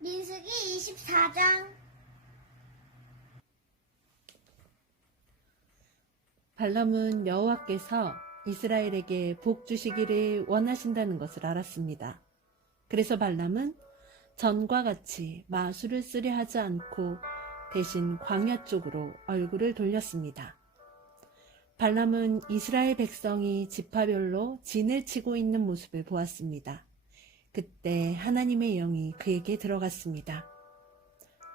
민수기 24장. 발람은 여호와께서 이스라엘에게 복 주시기를 원하신다는 것을 알았습니다. 그래서 발람은 전과 같이 마술을 쓰려 하지 않고 대신 광야 쪽으로 얼굴을 돌렸습니다. 발람은 이스라엘 백성이 지파별로 진을 치고 있는 모습을 보았습니다. 그때 하나님의 영이 그에게 들어갔습니다.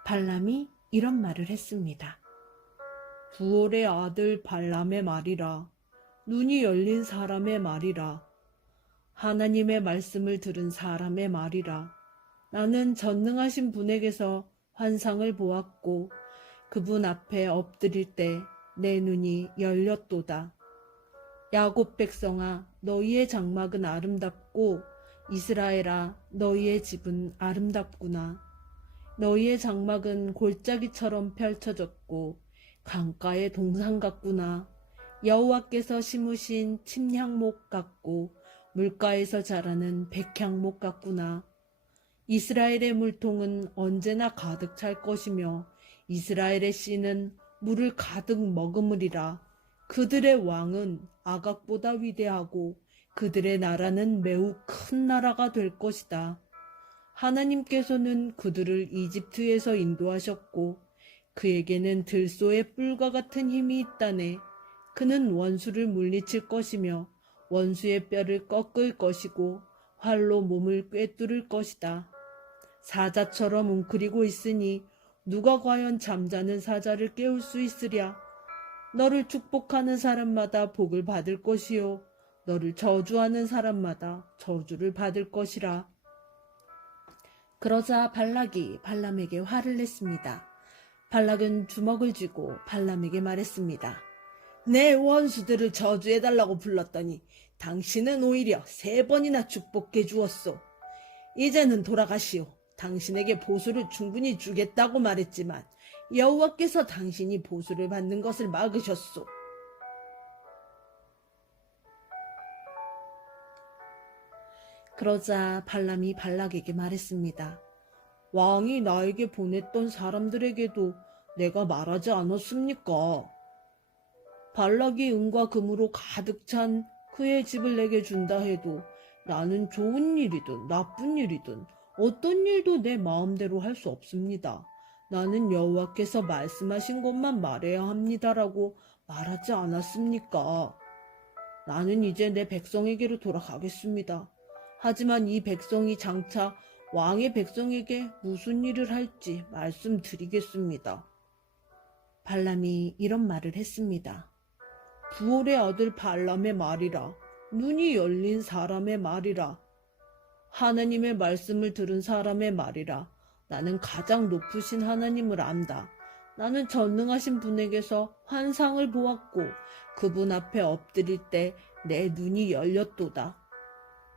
발람이 이런 말을 했습니다. 부올의 아들 발람의 말이라. 눈이 열린 사람의 말이라. 하나님의 말씀을 들은 사람의 말이라. 나는 전능하신 분에게서 환상을 보았고 그분 앞에 엎드릴 때 내 눈이 열렸도다. 야곱 백성아, 너희의 장막은 아름답고 이스라엘아, 너희의 집은 아름답구나. 너희의 장막은 골짜기처럼 펼쳐졌고 강가의 동산 같구나. 여호와께서 심으신 침향목 같고 물가에서 자라는 백향목 같구나. 이스라엘의 물통은 언제나 가득 찰 것이며 이스라엘의 씨는 물을 가득 머금으리라. 그들의 왕은 아각보다 위대하고 그들의 나라는 매우 큰 나라가 될 것이다. 하나님께서는 그들을 이집트에서 인도하셨고 그에게는 들소의 뿔과 같은 힘이 있다네. 그는 원수를 물리칠 것이며 원수의 뼈를 꺾을 것이고 활로 몸을 꿰뚫을 것이다. 사자처럼 웅크리고 있으니 누가 과연 잠자는 사자를 깨울 수 있으랴. 너를 축복하는 사람마다 복을 받을 것이요 너를 저주하는 사람마다 저주를 받을 것이라. 그러자 발락이 발람에게 화를 냈습니다. 발락은 주먹을 쥐고 발람에게 말했습니다. 내 원수들을 저주해달라고 불렀더니 당신은 오히려 3번이나 축복해 주었소. 이제는 돌아가시오. 당신에게 보수를 충분히 주겠다고 말했지만 여호와께서 당신이 보수를 받는 것을 막으셨소. 그러자 발람이 발락에게 말했습니다. 왕이 나에게 보냈던 사람들에게도 내가 말하지 않았습니까? 발락이 은과 금으로 가득 찬 그의 집을 내게 준다 해도 나는 좋은 일이든 나쁜 일이든 어떤 일도 내 마음대로 할 수 없습니다. 나는 여호와께서 말씀하신 것만 말해야 합니다라고 말하지 않았습니까? 나는 이제 내 백성에게로 돌아가겠습니다. 하지만 이 백성이 장차 왕의 백성에게 무슨 일을 할지 말씀드리겠습니다. 발람이 이런 말을 했습니다. 부올의 아들 발람의 말이라. 눈이 열린 사람의 말이라. 하나님의 말씀을 들은 사람의 말이라. 나는 가장 높으신 하나님을 안다. 나는 전능하신 분에게서 환상을 보았고 그분 앞에 엎드릴 때 내 눈이 열렸도다.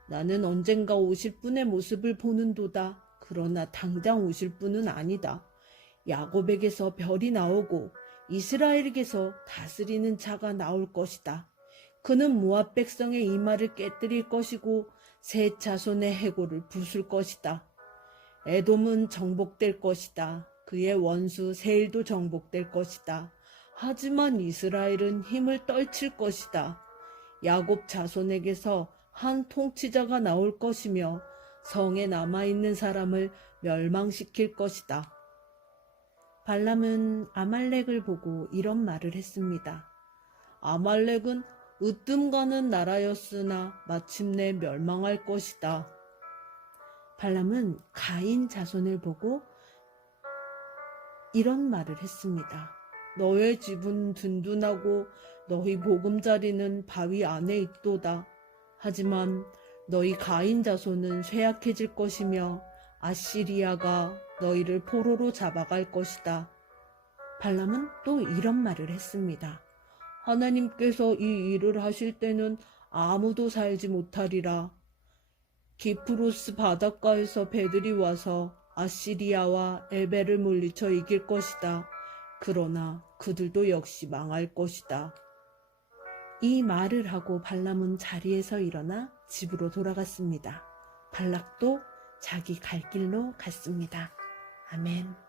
나는 언젠가 오실 분의 모습을 보는도다. 그러나 당장 오실 분은 아니다. 야곱에게서 별이 나오고 이스라엘에게서 다스리는 자가 나올 것이다. 그는 모압 백성의 이마를 깨뜨릴 것이고 세 자손의 해골을 부술 것이다. 에돔은 정복될 것이다. 그의 원수 세일도 정복될 것이다. 하지만 이스라엘은 힘을 떨칠 것이다. 야곱 자손에게서 한 통치자가 나올 것이며 성에 남아있는 사람을 멸망시킬 것이다. 발람은 아말렉을 보고 이런 말을 했습니다. 아말렉은 으뜸 가는 나라였으나 마침내 멸망할 것이다. 발람은 가인 자손을 보고 이런 말을 했습니다. 너의 집은 든든하고 너희 보금자리는 바위 안에 있도다. 하지만 너희 가인 자손은 쇠약해질 것이며 아시리아가 너희를 포로로 잡아갈 것이다. 발람은 또 이런 말을 했습니다. 하나님께서 이 일을 하실 때는 아무도 살지 못하리라. 기프로스 바닷가에서 배들이 와서 아시리아와 에벨을 물리쳐 이길 것이다. 그러나 그들도 역시 망할 것이다. 이 말을 하고 발람은 자리에서 일어나 집으로 돌아갔습니다. 발락도 자기 갈 길로 갔습니다. 아멘.